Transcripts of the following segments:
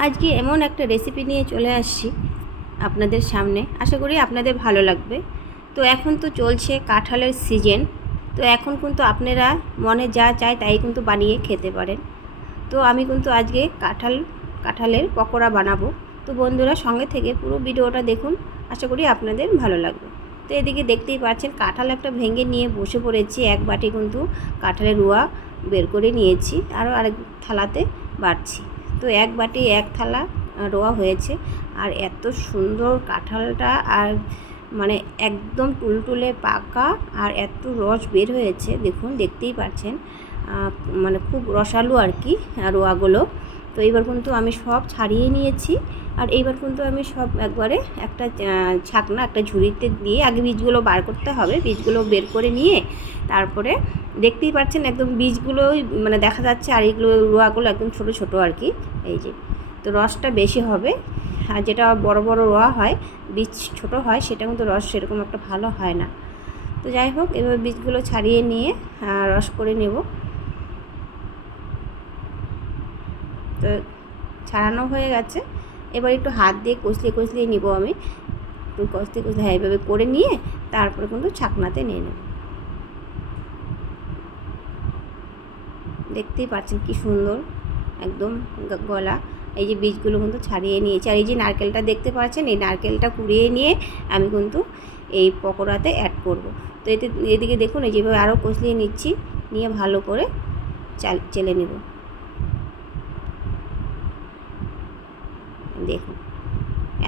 আজকে এমন একটা রেসিপি নিয়ে চলে আসছি আপনাদের সামনে, আশা করি আপনাদের ভালো লাগবে। তো এখন তো চলছে কাঁঠালের সিজন, তো এখন কিন্তু আপনারা মনে যা চায় তাই কিন্তু বানিয়ে খেতে পারেন। তো আমি কিন্তু আজকে কাঁঠালের পকোড়া বানাবো। তো বন্ধুরা সঙ্গে থেকে পুরো ভিডিওটা দেখুন, আশা করি আপনাদের ভালো লাগবে। তো এদিকে দেখতেই পাচ্ছেন কাঁঠাল একটা ভেঙে নিয়ে বসে পড়েছি, এক বাটি কিন্তু কাঁঠালের রুয়া বের করে নিয়েছি, আরেক থালাতে বাড়ছি। তো এক বাটি এক থালা রোয়া হয়েছে। আর এত সুন্দর কাঁঠালটা, আর মানে একদম টুলটুলে পাকা, আর এত রস বের হয়েছে, দেখুন দেখতেই পাচ্ছেন। মানে খুব রসালো আর কি রোয়াগুলো। তো এইবার কিন্তু আমি সব ছাড়িয়ে নিয়েছি। আর এইবার কিন্তু আমি সব একবারে একটা ছাকনা, একটা ঝুড়িতে দিয়ে আগে বীজগুলো বার করতে হবে। বীজগুলো বের করে নিয়ে তারপরে দেখতেই পাচ্ছেন একদম বীজগুলোই মানে দেখা যাচ্ছে, আর এইগুলো রোয়াগুলো একদম ছোট ছোট আর কি। এই যে, তো রসটা বেশি হবে। আর যেটা বড় বড় রোয়া হয়, বীজ ছোট হয়, সেটা কিন্তু রস সেরকম একটা ভালো হয় না। তো যাই হোক, এবার বীজগুলো ছাড়িয়ে নিয়ে রস করে নেব। তো ছাড়ানো হয়ে গেছে। এবার একটু হাত দিয়ে কষলিয়ে কষলিয়ে নিব আমি, একটু কষতে কষতে হ্যাঁ এইভাবে করে নিয়ে তারপরে কিন্তু ছাকনাতে নিয়ে নেব। দেখতেই পাচ্ছেন কি সুন্দর একদম গলা। এই যে বীজগুলো কিন্তু ছাড়িয়ে নিয়েছি। আর এই যে নারকেলটা দেখতে পাচ্ছেন, এই নারকেলটা কুড়িয়ে নিয়ে আমি কিন্তু এই পকোড়াতে অ্যাড করব। তো এদিকে দেখুন, এই যেভাবে আরও কষলিয়ে নিচ্ছি, নিয়ে ভালো করে চেলে নেব। দেখুন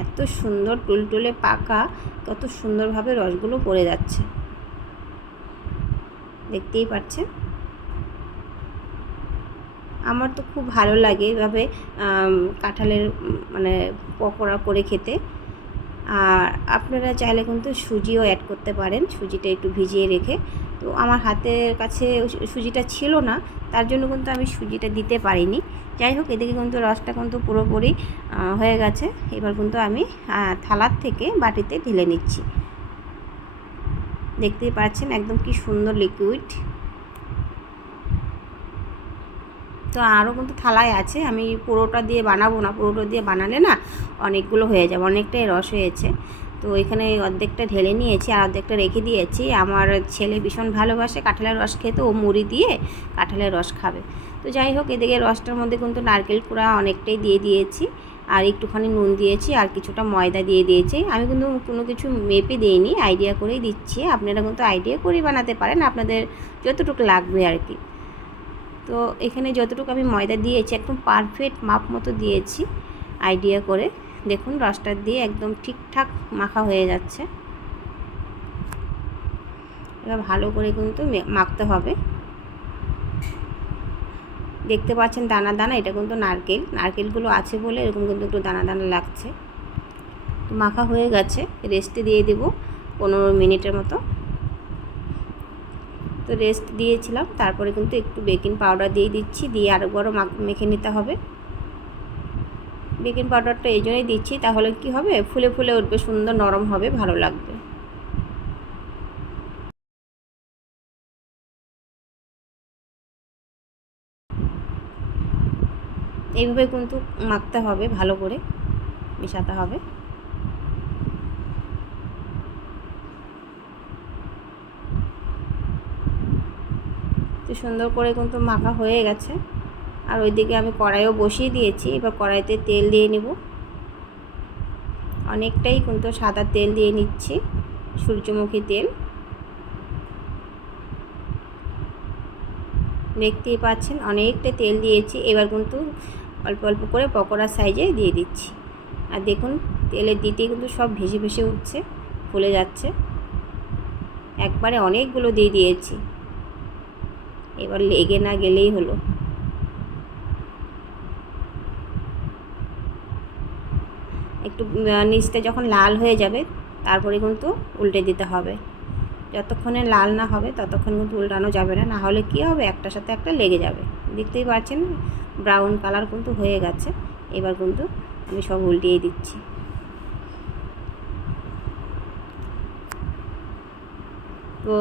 এত সুন্দর টুলটুলে পাকা, কত সুন্দরভাবে রসগুলো পড়ে যাচ্ছে, দেখতেই পাচ্ছেন। আমার তো খুব ভালো লাগে এভাবে কাঁঠালের মানে পকোড়া করে খেতে। আর আপনারা চাইলে কিন্তু সুজিও অ্যাড করতে পারেন, সুজিটা একটু ভিজিয়ে রেখে। তো আমার হাতের কাছে সুজিটা ছিল না, তার জন্য কিন্তু আমি সুজিটা দিতে পারিনি। যাই হোক, এদিকে কিন্তু রসটা কিন্তু পুরোপুরি হয়ে গেছে। এবার কিন্তু আমি থালার থেকে বাটিতে ঢেলে নিচ্ছি। দেখতেই পাচ্ছেন একদম কি সুন্দর লিকুইড। তো আরও কিন্তু থালায় আছে, আমি পুরোটা দিয়ে বানাবো না, পুরোটা দিয়ে বানালে না অনেকগুলো হয়ে যাবে, অনেকটাই রস হয়েছে। তো এখানে অর্ধেকটা ঢেলে নিয়েছি আর অর্ধেকটা রেখে দিয়েছি। আমার ছেলে ভীষণ ভালোবাসে কাঁঠালের রস খেতে, ও মুড়ি দিয়ে কাঁঠালের রস খাবে। তো যাই হোক, এদিকে রসটার মধ্যে কিন্তু নারকেল কুড়া অনেকটাই দিয়ে দিয়েছি, আর একটুখানি নুন দিয়েছি, আর কিছুটা ময়দা দিয়ে দিয়েছি। আমি কিন্তু কোনো কিছু মেপে দিইনি, আইডিয়া করেই দিচ্ছি। আপনারা কিন্তু আইডিয়া করেই বানাতে পারেন, আপনাদের যতটুকু লাগবে আর কি। তো এখানে যতটুকু আমি ময়দা দিয়েছি একদম পারফেক্ট মাপ মতো দিয়েছি আইডিয়া করে। দেখুন রসটা দিয়ে একদম ঠিকঠাক মাখা হয়ে যাচ্ছে। এবার ভালো করে কিন্তু মাখতে হবে। দেখতে পাচ্ছেন দানা দানা, এটা কিন্তু নারকেলগুলো আছে বলে এরকম কিন্তু একটু দানা দানা লাগছে। মাখা হয়ে গেছে, রেস্টে দিয়ে দেব 15 মিনিটের মতো। তো রেস্ট দিয়েছিলাম, তারপরে কিন্তু একটু বেকিং পাউডার দিয়ে দিচ্ছি, দিয়ে আরও বড় মেখে নিতে হবে। বেকিং পাউডারটা এই জন্যই দিচ্ছি, তাহলে কি হবে, ফুলে ফুলে উঠবে, সুন্দর নরম হবে, ভালো লাগবে। এইভাবে কিন্তু মাখতে হবে, ভালো করে মেশাতে হবে। তো সুন্দর করে কিন্তু মাখা হয়ে গেছে। আর ওইদিকে আমি কড়াইও বসিয়ে দিয়েছি, এবার কড়াইতে তেল দিয়ে নেব। অনেকটাই কিন্তু সাদা তেল দিয়ে নিচ্ছি, সূর্যমুখী তেল। দেখতেই পাচ্ছেন অনেকটা তেল দিয়েছি। এবার কিন্তু অল্প অল্প করে পকোড়া সাইজে দিয়ে দিচ্ছি। আর দেখুন তেলের দিতেই কিন্তু সব ভেসে ভেসে উঠছে, ফুলে যাচ্ছে। একবারে অনেকগুলো দিয়ে দিয়েছি, এবার লেগে না গেলেই হলো। একটু নিচটা যখন লাল হয়ে যাবে তারপরে কিন্তু উল্টে দিতে হবে। যতক্ষণে লাল না হবে ততক্ষণ কিন্তু উল্টানো যাবে না, না হলে কী হবে, একটার সাথে একটা লেগে যাবে। দেখতেই পাচ্ছেন ব্রাউন কালার কিন্তু হয়ে গেছে। এবার কিন্তু আমি সব উল্টিয়ে দিচ্ছি। তো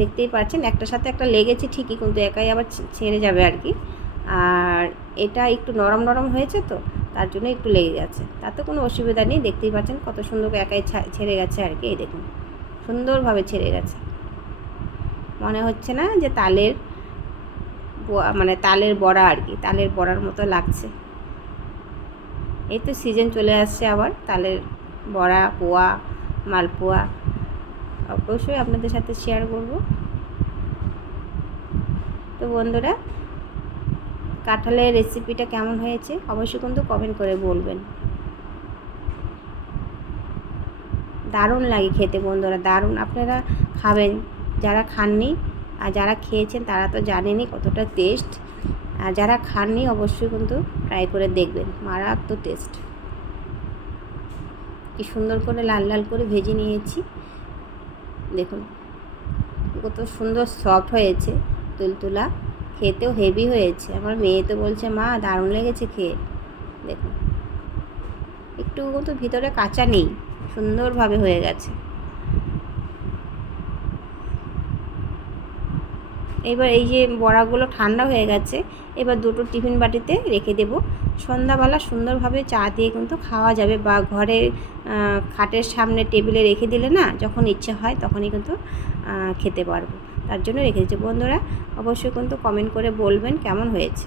দেখতেই পাচ্ছেন একটার সাথে একটা লেগেছে ঠিকই, কিন্তু একাই আবার ছেড়ে যাবে আর কি। আর এটা একটু নরম নরম হয়েছে, তো তার জন্য একটু লেগে গেছে। তাতে কোনো অসুবিধা নেই, দেখতেই পাচ্ছেন কত সুন্দর একাই ছেড়ে গেছে আর কি। এই দেখুন সুন্দরভাবে ছেড়ে গেছে, মনে হচ্ছে না যে তালের মানে তালের বড়া আর কি, তালের বড়ার মতো লাগছে। এই তো সিজন চলে আসছে আবার তালের বড়া, পোয়া, মালপোয়া অবশ্যই আপনাদের সাথে শেয়ার করব। তো বন্ধুরা, কাঁঠালের রেসিপিটা কেমন হয়েছে অবশ্যই কিন্তু কমেন্ট করে বলবেন। দারুণ লাগে খেতে বন্ধুরা, দারুণ। আপনারা খাবেন, যারা খাননি আর যারা খেয়েছেন তারা তো জানেনই কতটা টেস্ট। আর যারা খাননি অবশ্যই কিন্তু ট্রাই করে দেখবেন, মারাত্মক টেস্ট। কি সুন্দর করে লাল লাল করে ভেজে নিয়েছি, দেখুন কত সুন্দর সফট হয়েছে, তুলতুলা, খেতেও হেভি হয়েছে। আমার মেয়ে তো বলছে মা দারুণ লেগেছে খেয়ে। দেখুন একটু কিন্তু ভিতরে কাঁচা নেই, সুন্দরভাবে হয়ে গেছে। এবার এই যে বড়াগুলো ঠান্ডা হয়ে গেছে, এবার দুটো টিফিন বাটিতে রেখে দেব। সন্ধ্যাবেলা সুন্দরভাবে চা দিয়ে কিন্তু খাওয়া যাবে, বা ঘরে খাটের সামনে টেবিলে রেখে দিলে না, যখন ইচ্ছে হয় তখনই কিন্তু খেতে পারবো। তার জন্য রেখে দিচ্ছি। বন্ধুরা অবশ্যই কিন্তু কমেন্ট করে বলবেন কেমন হয়েছে।